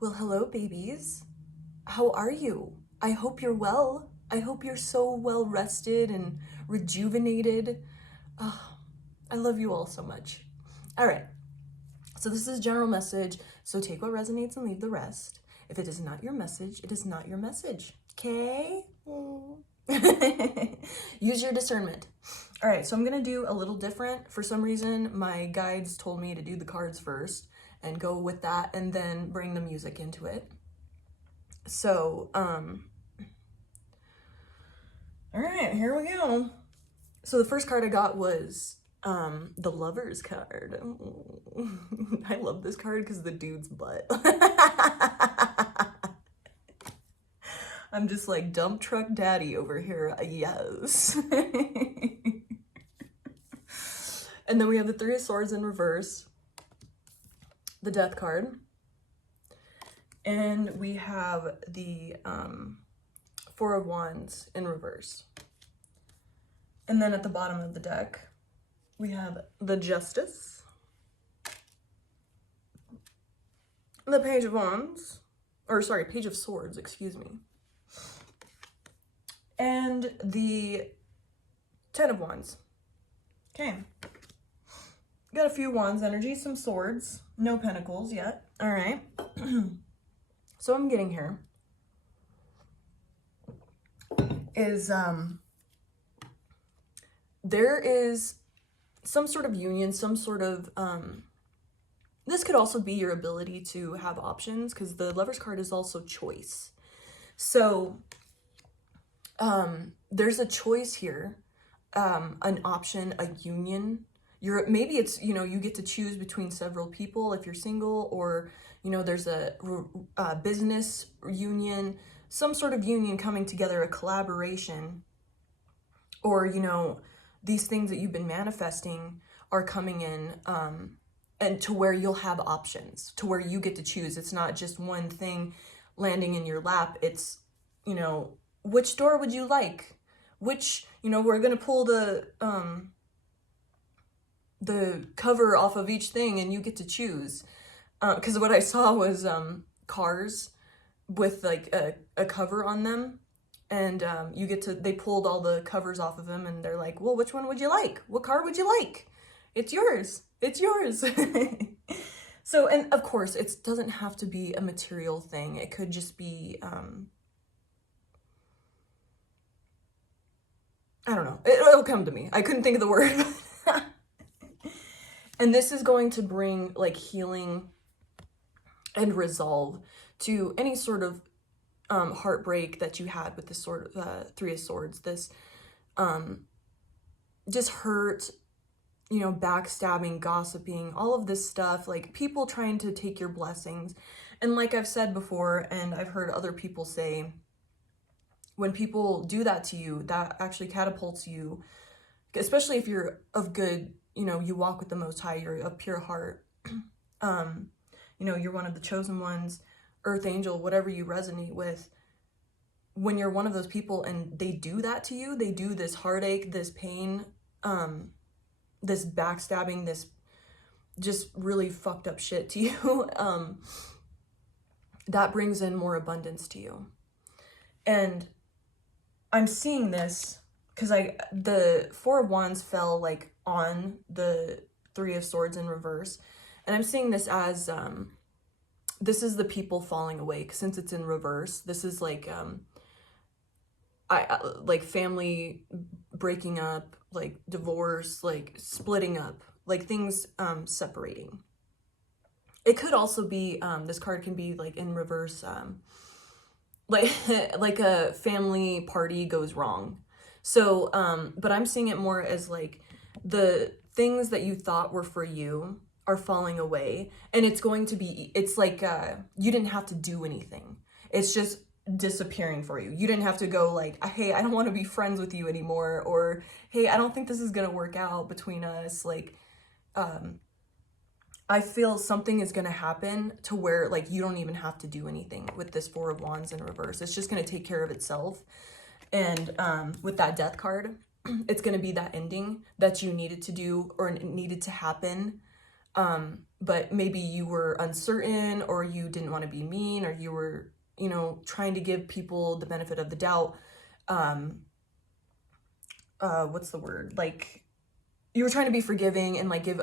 Well, hello, babies. How are you? I hope you're well. I hope you're so well rested and rejuvenated. Oh, I love you all so much. All right, so this is general message. So take what resonates and leave the rest. If it is not your message, it is not your message. Okay? Use your discernment. All right, so I'm gonna do a little different. For some reason, my guides told me to do the cards first and go with that and then bring the music into it. So, all right, here we go. So the first card I got was the Lover's card. I love this card because the dude's butt. I'm just like dump truck daddy over here. Yes. And then we have the Three of Swords in reverse, the Death card, and we have the Four of Wands in reverse. And then at the bottom of the deck, we have the Justice, the Page of Wands, or sorry, Page of Swords, excuse me, and the Ten of Wands. Okay. Got a few wands energy, some swords, no pentacles yet. All right. So I'm getting here is there is some sort of union, some sort of this could also be your ability to have options, because the Lover's card is also choice. So there's a choice here, an option, a union. Maybe it's, you get to choose between several people if you're single, or, there's a business union, some sort of union coming together, a collaboration, or, these things that you've been manifesting are coming in, and to where you'll have options, to where you get to choose. It's not just one thing landing in your lap. It's, which door would you like? Which, we're going to pull the cover off of each thing and you get to choose. Because what I saw was cars with like a cover on them, and they pulled all the covers off of them, and they're like, well, which one would you like? What car would you like? It's yours. It's yours. So, and of course, it doesn't have to be a material thing. It could just be, I don't know. It'll come to me. I couldn't think of the word. And this is going to bring like healing and resolve to any sort of heartbreak that you had with this Three of Swords. This just hurt, backstabbing, gossiping, all of this stuff, like people trying to take your blessings. And like I've said before, and I've heard other people say, when people do that to you, that actually catapults you, especially if you're of good, you walk with the Most High, you're of pure heart, you're one of the chosen ones, earth angel, whatever you resonate with. When you're one of those people and they do that to you, they do this heartache, this pain, this backstabbing, this just really fucked up shit to you, that brings in more abundance to you. And I'm seeing this because the Four of Wands fell like on the Three of Swords in reverse. And I'm seeing this as, this is the people falling away, since it's in reverse. This is like, like family breaking up, like divorce, like splitting up, like things separating. It could also be, this card can be like in reverse, like like a family party goes wrong. So, but I'm seeing it more as like the things that you thought were for you are falling away, and it's going to be, it's like, you didn't have to do anything. It's just disappearing for you. You didn't have to go like, hey, I don't want to be friends with you anymore, or hey, I don't think this is going to work out between us. Like, I feel something is going to happen to where like you don't even have to do anything with this Four of Wands in reverse. It's just going to take care of itself. And with that Death card, it's going to be that ending that you needed to do or needed to happen. But maybe you were uncertain, or you didn't want to be mean, or you were, you know, trying to give people the benefit of the doubt. What's the word? Like, you were trying to be forgiving and like give,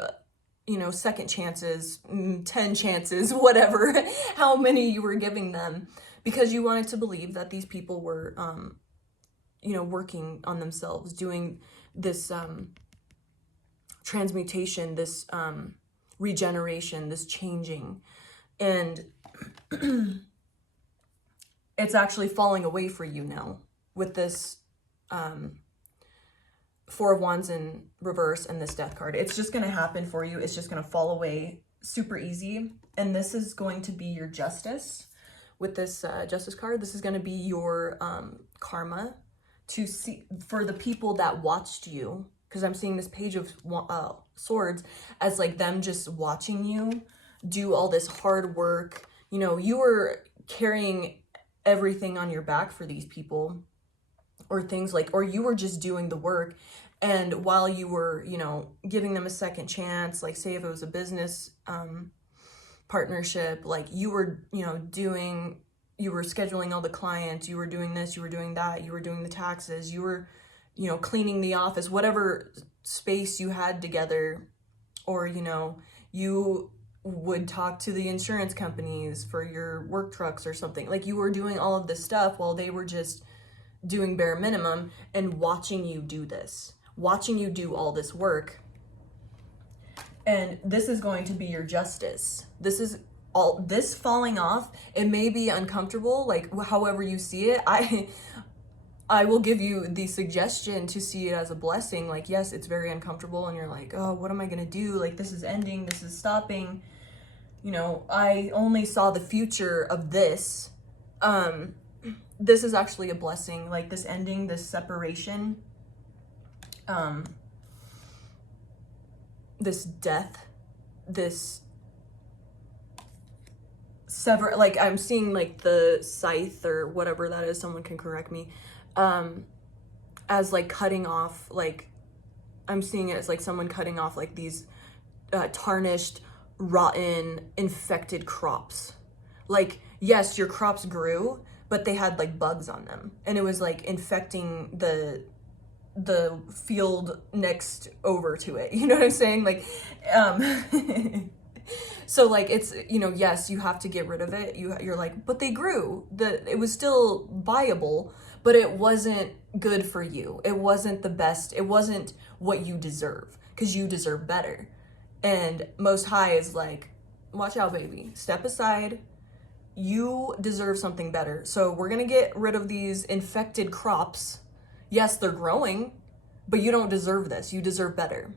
you know, second chances, 10 chances, whatever, how many you were giving them, because you wanted to believe that these people were, you know, working on themselves, doing this transmutation, this regeneration, this changing. And it's actually falling away for you now with this Four of Wands in reverse and this Death card. It's just going to happen for you. It's just going to fall away super easy. And this is going to be your Justice with this Justice card. This is going to be your karma to see for the people that watched you, because I'm seeing this Page of Swords as like them just watching you do all this hard work. You know, you were carrying everything on your back for these people, or things like, or you were just doing the work. And while you were, you know, giving them a second chance, like say if it was a business partnership, like you were, you know, you were scheduling all the clients, you were doing this, you were doing that, you were doing the taxes, you were, you know, cleaning the office, whatever space you had together, or, you know, you would talk to the insurance companies for your work trucks or something. Like you were doing all of this stuff while they were just doing bare minimum and watching you do this, watching you do all this work. And this is going to be your Justice. This is all this falling off. It may be uncomfortable, like however you see it. I will give you the suggestion to see it as a blessing. Like, yes, it's very uncomfortable and you're like, oh, what am I going to do? Like, this is ending, this is stopping. You know, I only saw the future of this. This is actually a blessing, like this ending, this separation, this death, this sever, like I'm seeing like the scythe or whatever that is, someone can correct me, as like cutting off, like I'm seeing it as like someone cutting off like these tarnished, rotten, infected crops. Like, yes, your crops grew, but they had like bugs on them, and it was like infecting the field next over to it. You know what I'm saying? Like, so like it's, you know, yes, you have to get rid of it. You're like, but they grew. It was still viable, but it wasn't good for you. It wasn't the best. It wasn't what you deserve, because you deserve better. And Most High is like, watch out, baby. Step aside. You deserve something better. So we're going to get rid of these infected crops. Yes, they're growing, but you don't deserve this. You deserve better.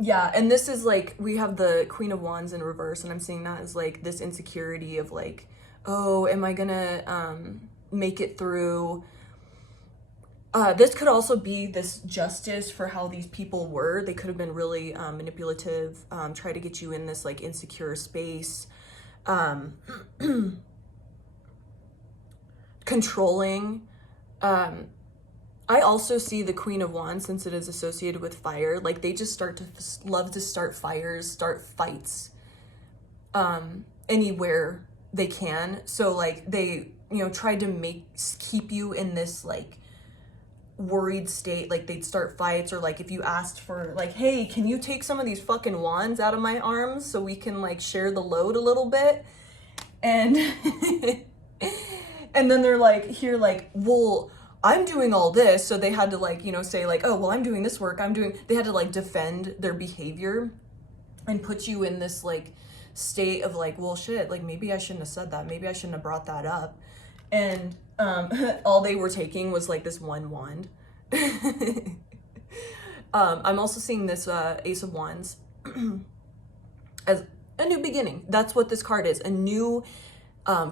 Yeah, and this is like, we have the Queen of Wands in reverse, and I'm seeing that as like this insecurity of like, oh, am I gonna make it through? This could also be this justice for how these people were. They could have been really manipulative, try to get you in this like insecure space, controlling. I also see the Queen of Wands, since it is associated with fire, like they just love to start fires, start fights, anywhere they can. So like they, you know, tried to keep you in this like worried state. Like they'd start fights, or like if you asked for like, hey, can you take some of these fucking wands out of my arms so we can like share the load a little bit? And and then they're like, here, like, well, I'm doing all this. So they had to like, you know, say like, oh, well, I'm doing this work. They had to like defend their behavior and put you in this like state of like, well, shit, like maybe I shouldn't have said that. Maybe I shouldn't have brought that up. And all they were taking was like this one wand. I'm also seeing this Ace of Wands as a new beginning. That's what this card is, a new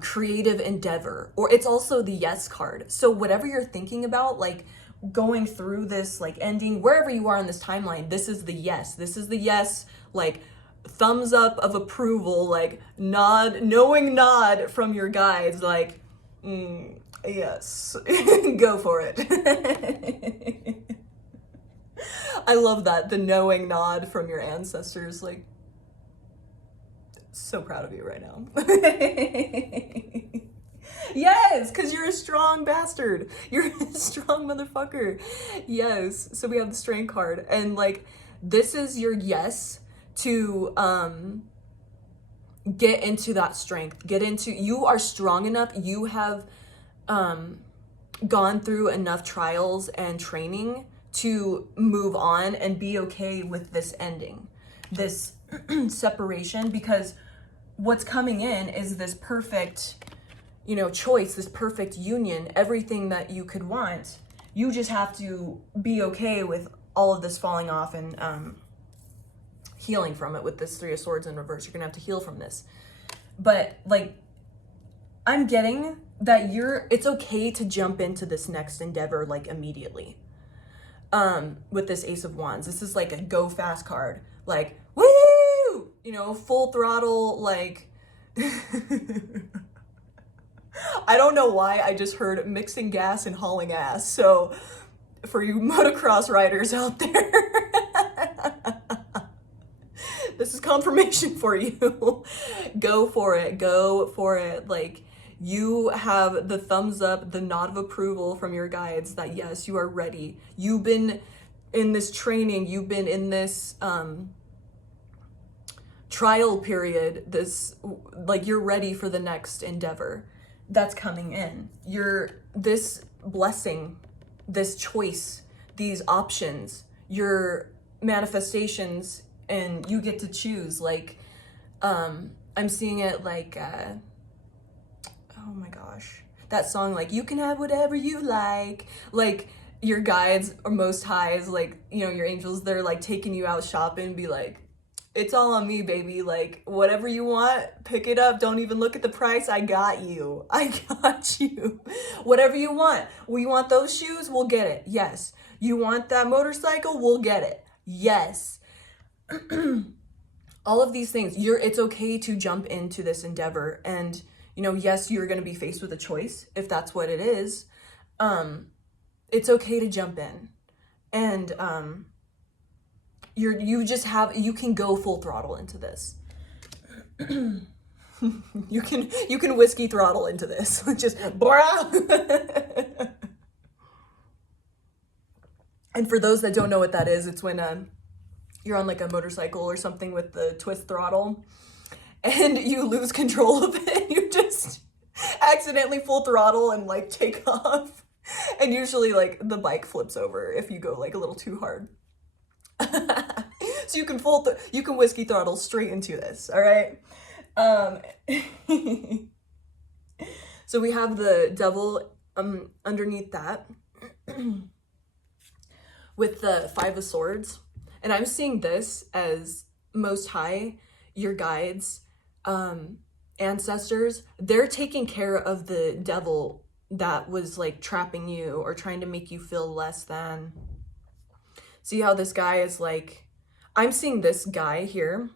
creative endeavor. Or it's also the Yes card. So whatever you're thinking about, like going through this, like ending, wherever you are in this timeline, this is the yes. This is the yes, like thumbs up of approval, like knowing nod from your guides, like, yes, go for it. I love that, the knowing nod from your ancestors. Like, so proud of you right now. Yes, because you're a strong bastard. You're a strong motherfucker. Yes. So we have the strength card. And like, this is your yes to get into that strength. Get into, you are strong enough. You have gone through enough trials and training to move on and be okay with this ending, this separation, because what's coming in is this perfect, choice, this perfect union, everything that you could want. You just have to be okay with all of this falling off and healing from it with this Three of Swords in reverse. You're gonna have to heal from this. But like, I'm getting that it's okay to jump into this next endeavor like immediately. With this Ace of Wands, this is like a go fast card, like, woo, full throttle, like, I don't know why I just heard mixing gas and hauling ass. So for you motocross riders out there, this is confirmation for you. Go for it. Go for it. Like, you have the thumbs up, the nod of approval from your guides that yes, you are ready. You've been in this training. You've been in this trial period. You're ready for the next endeavor that's coming in. This blessing, this choice, these options, your manifestations, and you get to choose. Like, I'm seeing it like, oh my gosh, that song, like, you can have whatever you like your guides or most highs, like, your angels, they're like taking you out shopping, be like, it's all on me, baby. Like, whatever you want, pick it up. Don't even look at the price. I got you. I got you. Whatever you want. We want those shoes, we'll get it. Yes. You want that motorcycle, we'll get it. Yes. All of these things, it's okay to jump into this endeavor. And, yes, you're going to be faced with a choice if that's what it is. It's okay to jump in. And, you can go full throttle into this. you can whiskey throttle into this. Just brah. And for those that don't know what that is, it's when you're on like a motorcycle or something with the twist throttle and you lose control of it. You just accidentally full throttle and like take off. And usually like the bike flips over if you go like a little too hard. So you can whiskey throttle straight into this, all right? So we have the Devil underneath that with the Five of Swords. And I'm seeing this as Most High, your guides, ancestors. They're taking care of the devil that was like trapping you or trying to make you feel less than. See how this guy is like, I'm seeing this guy here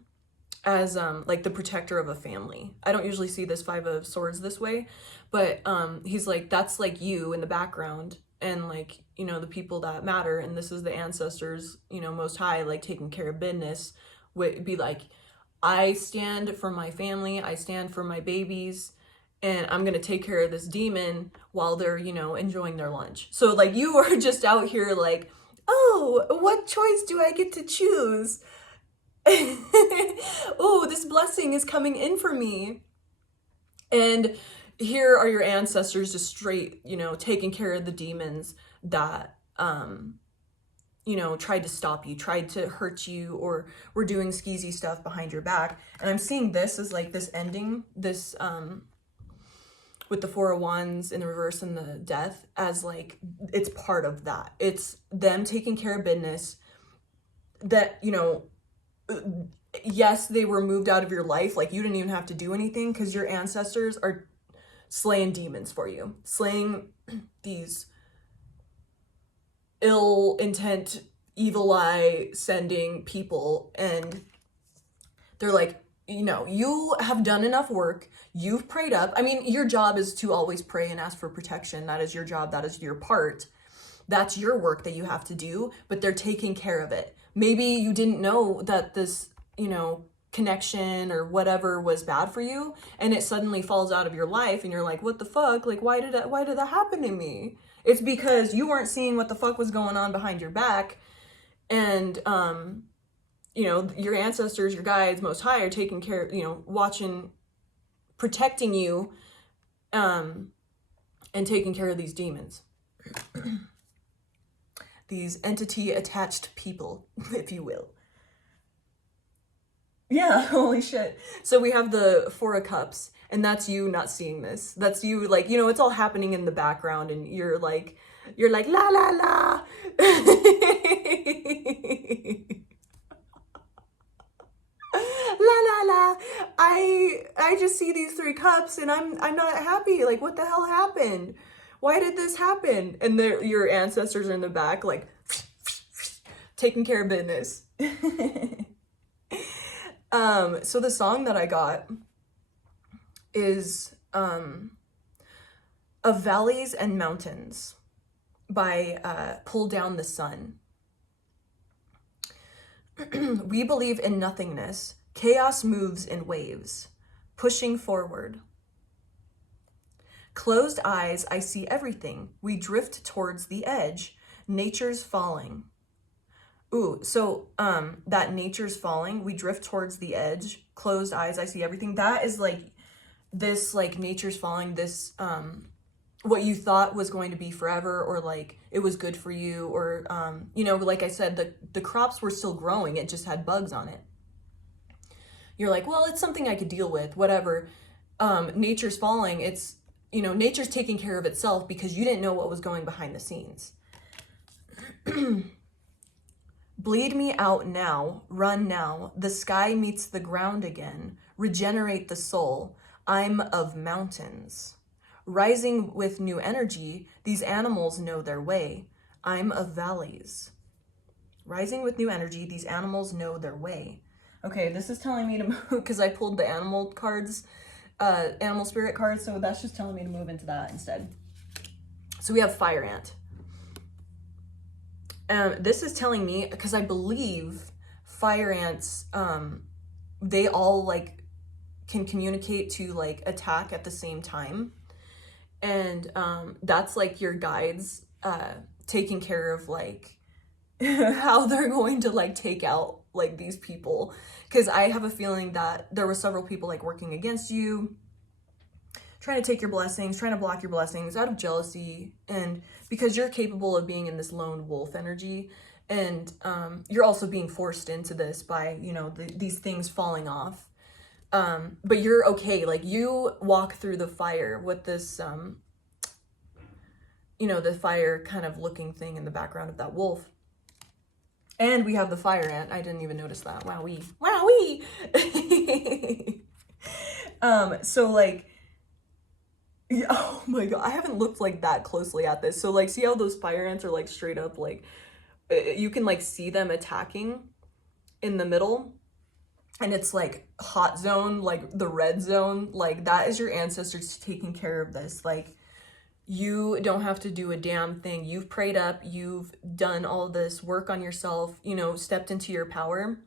as like the protector of a family. I don't usually see this Five of Swords this way, but he's like, that's like you in the background and like, the people that matter. And this is the ancestors, Most High, like taking care of business. Would be like, I stand for my family. I stand for my babies. And I'm going to take care of this demon while they're, enjoying their lunch. So like you are just out here like, oh, what choice do I get to choose? Oh, this blessing is coming in for me. And here are your ancestors just straight, taking care of the demons that, tried to stop you, tried to hurt you, or were doing skeezy stuff behind your back. And I'm seeing this as like this ending, this, with the Four of Wands in the reverse and the Death, as like, it's part of that. It's them taking care of business that, yes, they were moved out of your life. Like, you didn't even have to do anything because your ancestors are slaying demons for you, slaying these ill intent, evil eye sending people. And they're like, you have done enough work. You've prayed up. I mean, your job is to always pray and ask for protection. That is your job. That is your part. That's your work that you have to do, but they're taking care of it. Maybe you didn't know that this, you know, connection or whatever was bad for you, and it suddenly falls out of your life and you're like, what the fuck? Like, why did that happen to me? It's because you weren't seeing what the fuck was going on behind your back. And you know, your ancestors, your guides, most high are taking care, you know, watching, protecting you, and taking care of these demons. These entity attached people, if you will. Yeah, holy shit. So we have the Four of Cups, and that's you not seeing this. That's you, like, you know, it's all happening in the background, and you're like la la la. La la la. I just see these 3 cups and I'm not happy. Like, what the hell happened? Why did this happen? And your ancestors are in the back, like taking care of business. So the song that I got is Of Valleys and Mountains by Pull Down the Sun. We believe in nothingness. Chaos moves in waves, pushing forward. Closed eyes, I see everything. We drift towards the edge. Nature's falling. Ooh, so that nature's falling, we drift towards the edge. Closed eyes, I see everything. That is like this, like nature's falling, this what you thought was going to be forever, or like it was good for you, or you know, like I said, the crops were still growing, it just had bugs on it. You're like, well, it's something I could deal with, whatever. Nature's falling, it's, you know, nature's taking care of itself because you didn't know what was going behind the scenes. Bleed me out now, run now, the sky meets the ground again, regenerate the soul, I'm of mountains. Rising with new energy, these animals know their way, I'm of valleys. Rising with new energy, these animals know their way. Okay, this is telling me to move, because I pulled the animal cards, animal spirit cards, so that's just telling me to move into that instead. So we have fire ant. This is telling me, because I believe fire ants, they all like can communicate to like attack at the same time. And that's like your guides taking care of like how they're going to like take out like these people. Because I have a feeling that there were several people like working against you, trying to take your blessings, trying to block your blessings out of jealousy, and because you're capable of being in this lone wolf energy, and you're also being forced into this by, you know, these things falling off. But you're okay, like you walk through the fire with this, you know, the fire kind of looking thing in the background of that wolf. And we have the fire ant. I didn't even notice that. Wowee. Wowee! So like, yeah, oh my god, I haven't looked like that closely at this. So like, see how those fire ants are like straight up, like you can like see them attacking in the middle, and it's like hot zone, like the red zone, like that is your ancestors taking care of this. Like, you don't have to do a damn thing. You've prayed up, you've done all this work on yourself, you know, stepped into your power,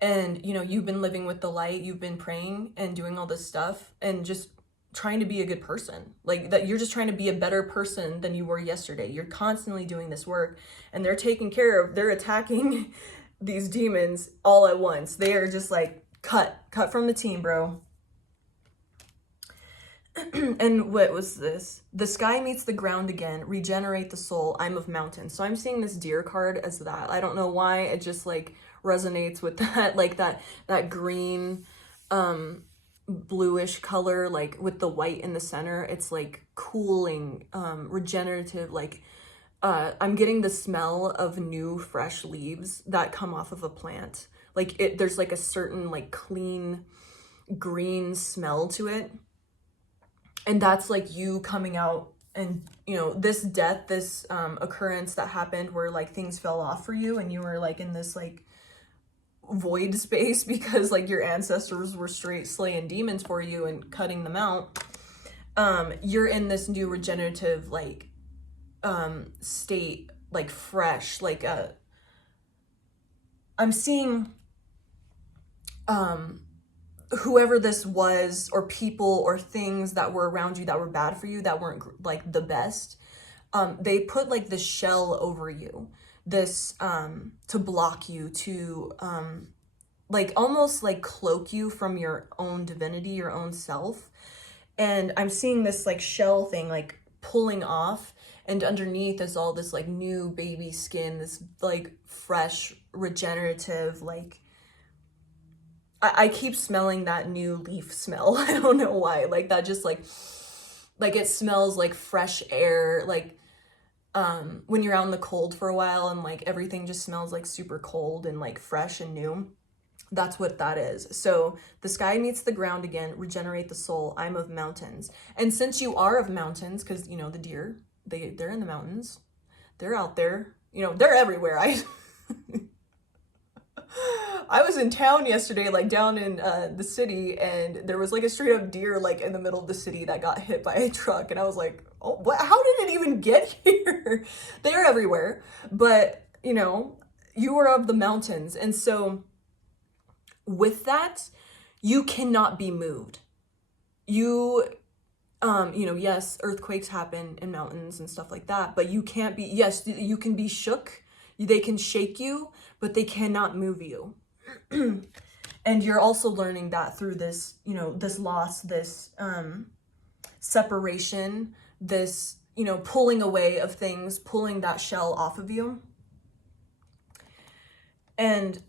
and you know, you've been living with the light, you've been praying and doing all this stuff and just trying to be a good person. Like that, you're just trying to be a better person than you were yesterday. You're constantly doing this work, and they're taking care of, they're attacking these demons all at once. They are just like cut from the team, bro. And what was this? The sky meets the ground again, regenerate the soul, I'm of mountains. So I'm seeing this deer card as that. I don't know why, it just like resonates with that, like that green, bluish color, like with the white in the center. It's like cooling, regenerative, like I'm getting the smell of new fresh leaves that come off of a plant. Like there's like a certain like clean green smell to it. And that's like you coming out, and you know, this death, this occurrence that happened where like things fell off for you and you were like in this like void space because like your ancestors were straight slaying demons for you and cutting them out. You're in this new regenerative like state, like fresh, like I'm seeing whoever this was, or people or things that were around you that were bad for you, that weren't like the best, they put like this shell over you, this to block you, to like almost like cloak you from your own divinity, your own self. And I'm seeing this like shell thing like pulling off, and underneath is all this like new baby skin, this like fresh regenerative, like I keep smelling that new leaf smell. I don't know why. Like that just like it smells like fresh air, like when you're out in the cold for a while and like everything just smells like super cold and like fresh and new. That's what that is. So the sky meets the ground again, regenerate the soul. I'm of mountains. And since you are of mountains, because you know the deer, they're in the mountains. They're out there. You know, they're everywhere. I was in town yesterday, like down in the city, and there was like a straight up deer like in the middle of the city that got hit by a truck, and I was like, oh, what? How did it even get here? They're everywhere. But you know, you are of the mountains, and so with that, you cannot be moved. You you know, yes, earthquakes happen in mountains and stuff like that, but you can't be, yes, you can be shook, they can shake you, but they cannot move you. And you're also learning that through this, you know, this loss, this separation, this, you know, pulling away of things, pulling that shell off of you. And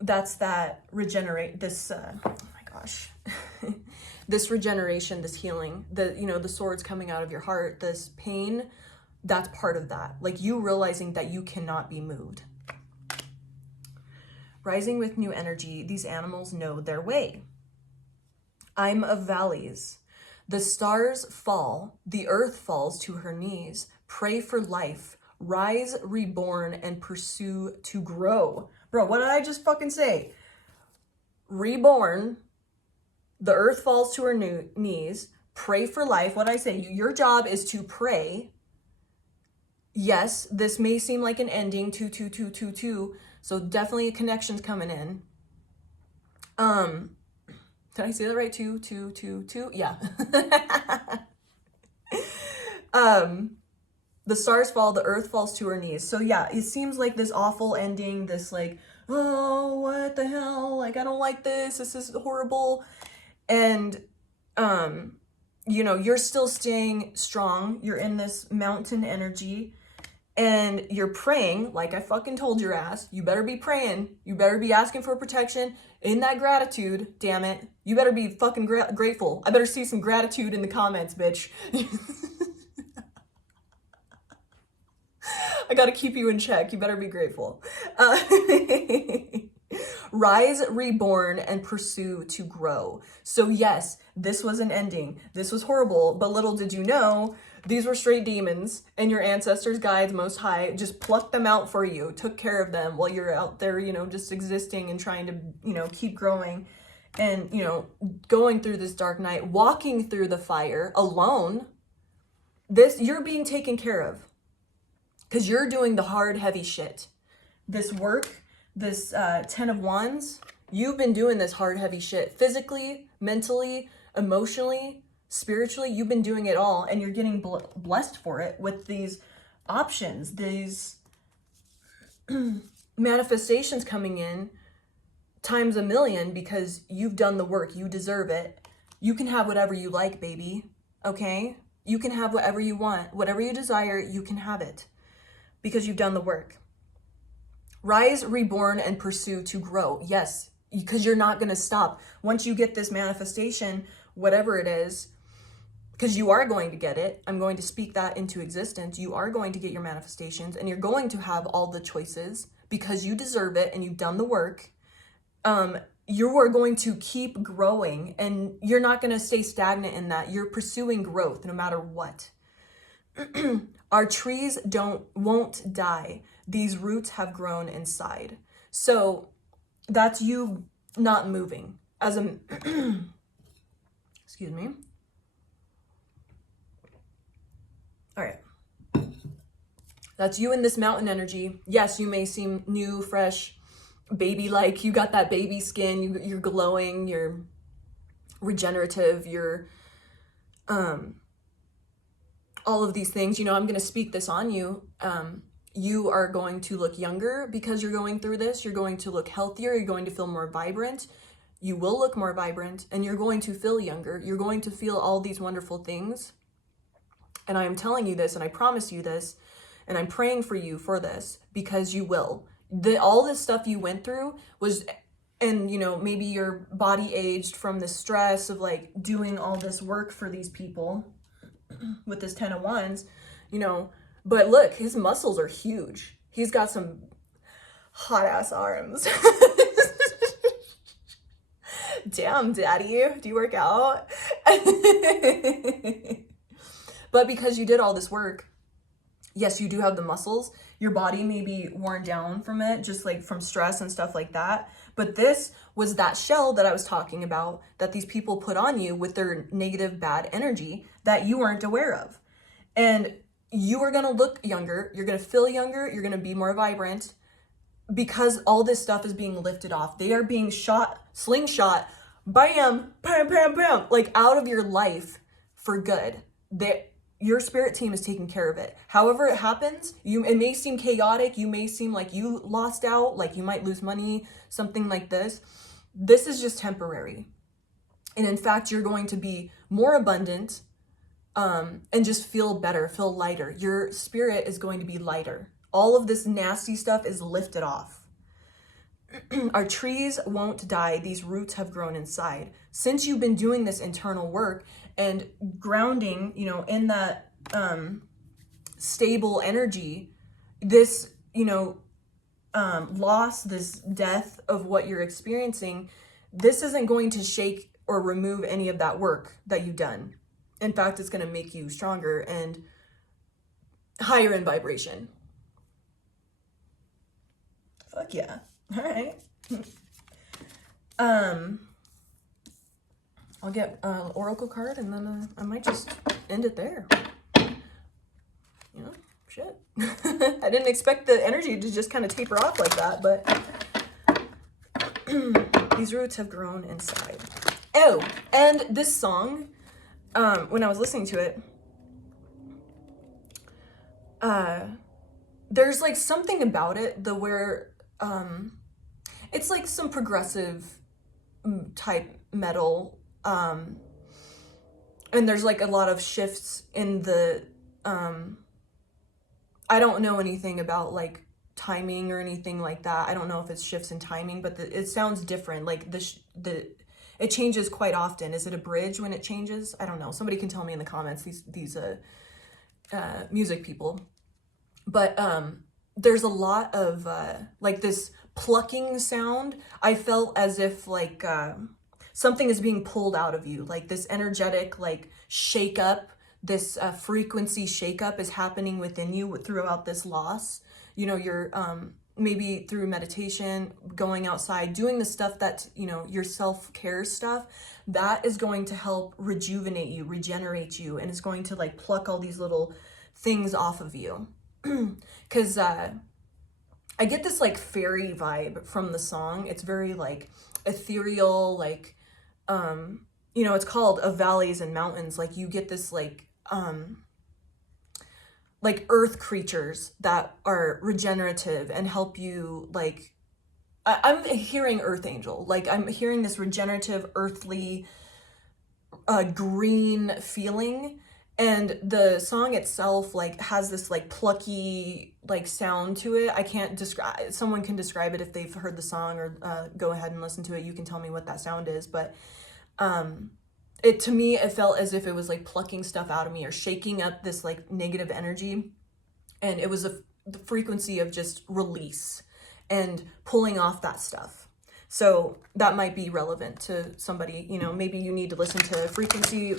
that's that regenerate, this, oh my gosh, this regeneration, this healing, the, you know, the swords coming out of your heart, this pain, that's part of that. Like you realizing that you cannot be moved. Rising with new energy, these animals know their way. I'm of valleys. The stars fall, the earth falls to her knees. Pray for life, rise, reborn, and pursue to grow. Bro, what did I just fucking say? Reborn, the earth falls to her knees. Pray for life. What did I say? Your job is to pray. Yes, this may seem like an ending, 2, 2, 2, 2, 2. So definitely connections coming in. Did I say that right? 2, 2, 2, 2. Yeah. The stars fall, the earth falls to her knees. So yeah, it seems like this awful ending, this like, oh, what the hell? Like, I don't like this. This is horrible. And, you know, you're still staying strong. You're in this mountain energy. And you're praying, like I fucking told your ass. You better be praying. You better be asking for protection. In that gratitude, damn it. You better be fucking grateful. I better see some gratitude in the comments, bitch. I gotta keep you in check. You better be grateful. Rise, reborn, and pursue to grow. So yes, this was an ending. This was horrible, but little did you know, these were straight demons, and your ancestors, guides, most high, just plucked them out for you, took care of them while you're out there, you know, just existing and trying to, you know, keep growing and, you know, going through this dark night, walking through the fire alone. You're being taken care of because you're doing the hard, heavy shit. This work, this 10 of Wands, you've been doing this hard, heavy shit physically, mentally, emotionally, spiritually. You've been doing it all, and you're getting blessed for it with these options, these manifestations coming in times a million because you've done the work. You deserve it. You can have whatever you like, baby. Okay? You can have whatever you want. Whatever you desire, you can have it because you've done the work. Rise, reborn, and pursue to grow. Yes, because you're not going to stop. Once you get this manifestation, whatever it is, because you are going to get it. I'm going to speak that into existence. You are going to get your manifestations, and you're going to have all the choices because you deserve it and you've done the work. You are going to keep growing, and you're not going to stay stagnant in that. You're pursuing growth no matter what. Our trees won't die. These roots have grown inside. So that's you not moving as a, excuse me. All right. That's you in this mountain energy. Yes, you may seem new, fresh, baby-like. You got that baby skin. You're glowing. You're regenerative. You're all of these things. You know, I'm going to speak this on you. You are going to look younger because you're going through this. You're going to look healthier. You're going to feel more vibrant. You will look more vibrant, and you're going to feel younger. You're going to feel all these wonderful things. And I am telling you this, and I promise you this, and I'm praying for you for this, because you will. All this stuff you went through was, and you know, maybe your body aged from the stress of like doing all this work for these people with this 10 of Wands, you know, but look, his muscles are huge. He's got some hot ass arms. Damn, daddy, do you work out? But because you did all this work, yes, you do have the muscles. Your body may be worn down from it, just like from stress and stuff like that. But this was that shell that I was talking about that these people put on you with their negative, bad energy that you weren't aware of. And you are going to look younger. You're going to feel younger. You're going to be more vibrant because all this stuff is being lifted off. They are being shot, slingshot, bam, bam, bam, bam, like out of your life for good. Your spirit team is taking care of it. However it happens, it may seem chaotic. You may seem like you lost out, like you might lose money, something like this. This is just temporary. And in fact, you're going to be more abundant and just feel better, feel lighter. Your spirit is going to be lighter. All of this nasty stuff is lifted off. Our trees won't die. These roots have grown inside. Since you've been doing this internal work and grounding, you know, in that stable energy, this, you know, loss, this death of what you're experiencing, this isn't going to shake or remove any of that work that you've done. In fact, it's going to make you stronger and higher in vibration. Fuck yeah. All right. I'll get an oracle card and then I might just end it there. You know, shit. I didn't expect the energy to just kind of taper off like that, but these roots have grown inside. Oh, and this song, when I was listening to it, there's like something about it where it's like some progressive type metal, and there's like a lot of shifts in the I don't know anything about like timing or anything like that. I don't know if it's shifts in timing, but it sounds different. Like it changes quite often. Is it a bridge when it changes? I don't know. Somebody can tell me in the comments, these music people. But there's a lot of like this plucking sound. I felt as if like something is being pulled out of you, like this energetic like shake up, this frequency shake up is happening within you throughout this loss. You know, you're maybe through meditation, going outside, doing the stuff that, you know, your self-care stuff, that is going to help rejuvenate you, regenerate you, and it's going to like pluck all these little things off of you. Because I get this like fairy vibe from the song. It's very like ethereal, like you know, it's called Of Valleys and Mountains. Like you get this like earth creatures that are regenerative and help you, like I'm hearing earth angel, like I'm hearing this regenerative earthly green feeling. And the song itself like has this like plucky like sound to it. I can't describe, someone can describe it if they've heard the song, or go ahead and listen to it. You can tell me what that sound is. But to me, it felt as if it was like plucking stuff out of me or shaking up this like negative energy. And it was the frequency of just release and pulling off that stuff. So that might be relevant to somebody, you know, maybe you need to listen to frequency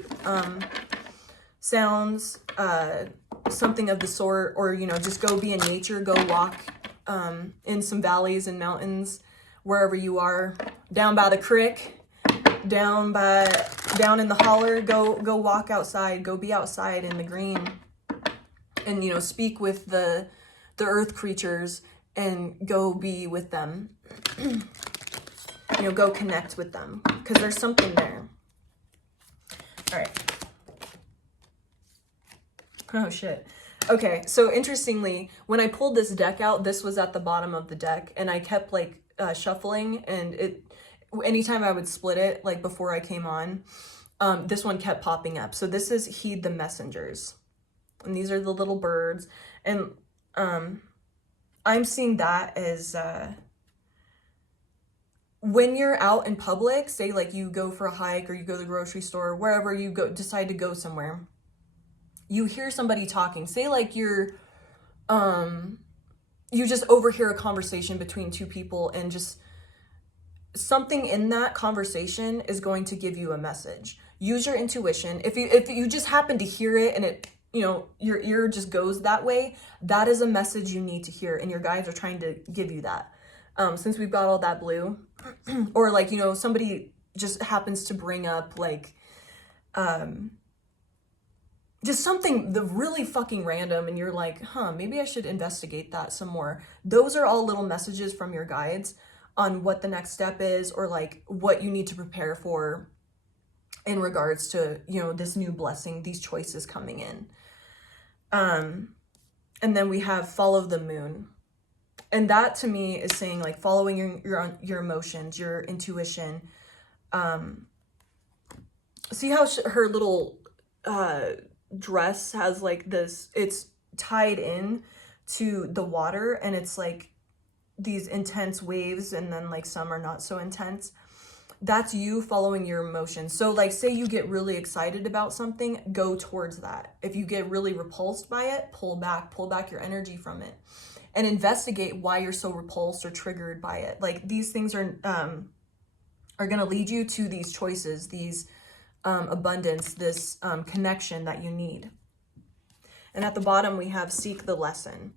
sounds, something of the sort, or, you know, just go be in nature, go walk in some valleys and mountains, wherever you are, down by the creek, down in the holler, go walk outside, go be outside in the green, and, you know, speak with the the earth creatures and go be with them. You know, go connect with them, because there's something there. All right. Oh, shit. Okay, so interestingly, when I pulled this deck out, this was at the bottom of the deck, and I kept, like, shuffling, and anytime I would split it, like, before I came on, this one kept popping up. So this is Heed the Messengers. And these are the little birds. And I'm seeing that as when you're out in public, say like you go for a hike or you go to the grocery store, wherever you go, decide to go somewhere, you hear somebody talking. Say like you just overhear a conversation between two people, and just something in that conversation is going to give you a message. Use your intuition. If you just happen to hear it and it, you know, your ear just goes that way, that is a message you need to hear, and your guides are trying to give you that. Since we've got all that blue, or like, you know, somebody just happens to bring up like, just something really fucking random, and you're like, maybe I should investigate that some more. Those are all little messages from your guides on what the next step is, or like what you need to prepare for in regards to, you know, this new blessing, these choices coming in. And then we have Follow the Moon. And that to me is saying like following your emotions, your intuition. See how her little dress has like this, it's tied in to the water, and it's like these intense waves, and then like some are not so intense. That's you following your emotions. So like, say you get really excited about something, go towards that. If you get really repulsed by it, pull back your energy from it, and investigate why you're so repulsed or triggered by it. Like these things are going to lead you to these choices, these abundance, this connection that you need. And at the bottom we have Seek the Lesson.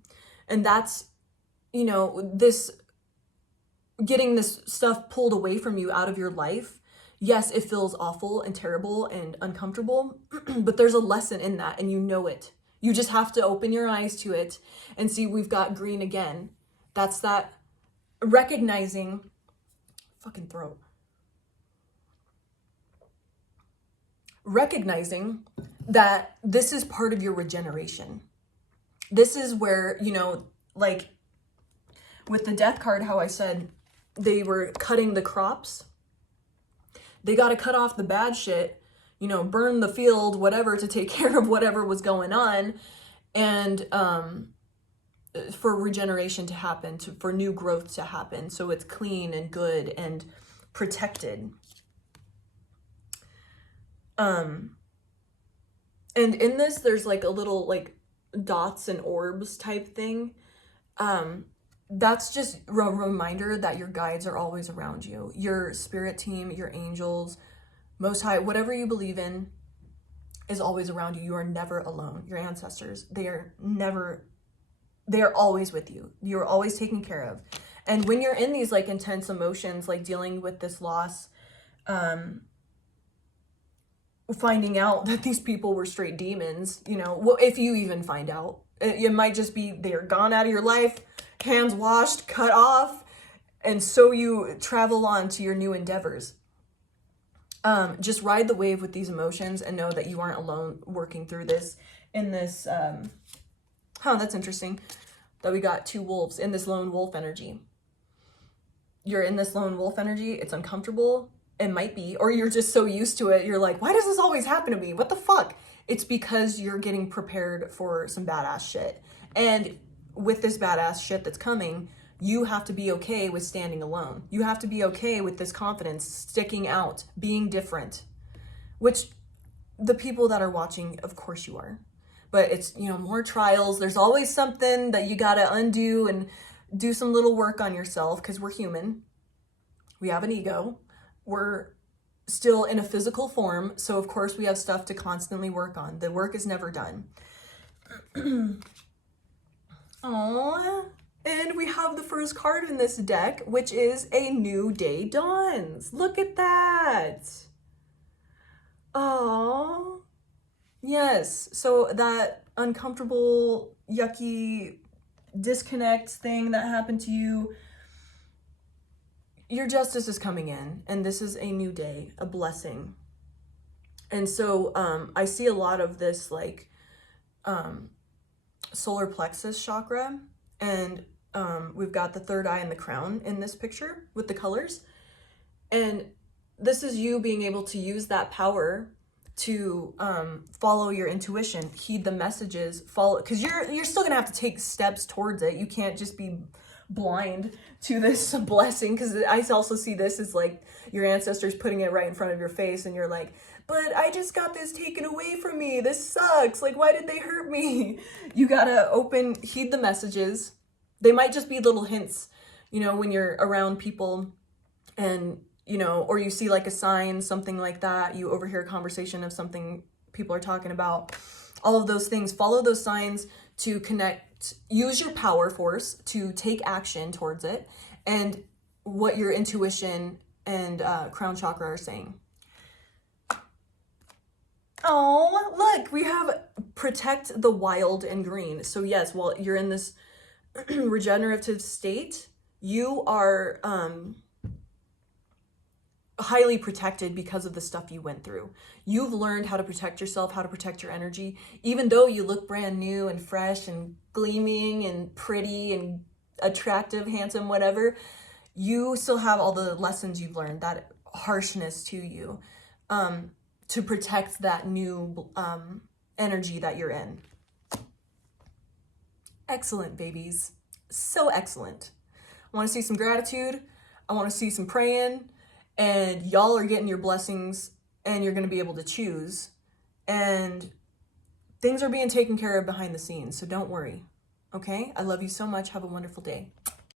And that's, you know, this getting this stuff pulled away from you out of your life. Yes, it feels awful and terrible and uncomfortable, but there's a lesson in that, and you know it. You just have to open your eyes to it and see. We've got green again. That's that recognizing, fucking throat. Recognizing that this is part of your regeneration. This is where, you know, like with the death card, how I said they were cutting the crops. They got to cut off the bad shit, you know, burn the field, whatever, to take care of whatever was going on. And for regeneration to happen, for new growth to happen. So it's clean and good and protected. And in this, there's like a little like dots and orbs type thing. That's just a reminder that your guides are always around you. Your spirit team, your angels, Most High, whatever you believe in is always around you. You are never alone. Your ancestors, they are always with you. You're always taken care of. And when you're in these like intense emotions, like dealing with this loss, finding out that these people were straight demons, you know, well, if you even find out, it might just be they're gone out of your life, hands washed, cut off, and so you travel on to your new endeavors. Just ride the wave with these emotions and know that you aren't alone working through this in this, that's interesting that we got two wolves in this lone wolf energy. You're in this lone wolf energy. It's uncomfortable. It might be, or you're just so used to it. You're like, why does this always happen to me? What the fuck? It's because you're getting prepared for some badass shit. And with this badass shit that's coming, you have to be okay with standing alone. You have to be okay with this confidence, sticking out, being different, which the people that are watching, of course you are. But it's, you know, more trials. There's always something that you got to undo and do some little work on yourself, because we're human. We have an ego. We're still in a physical form. So of course we have stuff to constantly work on. The work is never done. Aww. And we have the first card in this deck, which is A New Day Dawns. Look at that. Aww. Yes. So that uncomfortable, yucky disconnect thing that happened to you, your justice is coming in, and this is a new day, a blessing. And so I see a lot of this like solar plexus chakra, and we've got the third eye and the crown in this picture with the colors. And this is you being able to use that power to follow your intuition, heed the messages, follow, because you're still gonna have to take steps towards it. You can't just be blind to this blessing, because I also see this as like your ancestors putting it right in front of your face, and you're like, but I just got this taken away from me. This sucks. Like, why did they hurt me? You gotta heed the messages. They might just be little hints, you know, when you're around people, and you know, or you see like a sign, something like that, you overhear a conversation of something people are talking about, all of those things. Follow those signs to connect, use your power force to take action towards it, and what your intuition and crown chakra are saying. Oh, look, we have protect the wild and green. So yes, while you're in this regenerative state, you are highly protected because of the stuff you went through. You've learned how to protect yourself, how to protect your energy. Even though you look brand new and fresh and gleaming and pretty and attractive, handsome, whatever, you still have all the lessons you've learned, that harshness to you, to protect that new energy that you're in. Excellent, babies. So excellent. I want to see some gratitude. I want to see some praying. And y'all are getting your blessings, and you're going to be able to choose. And things are being taken care of behind the scenes, so don't worry. Okay? I love you so much. Have a wonderful day.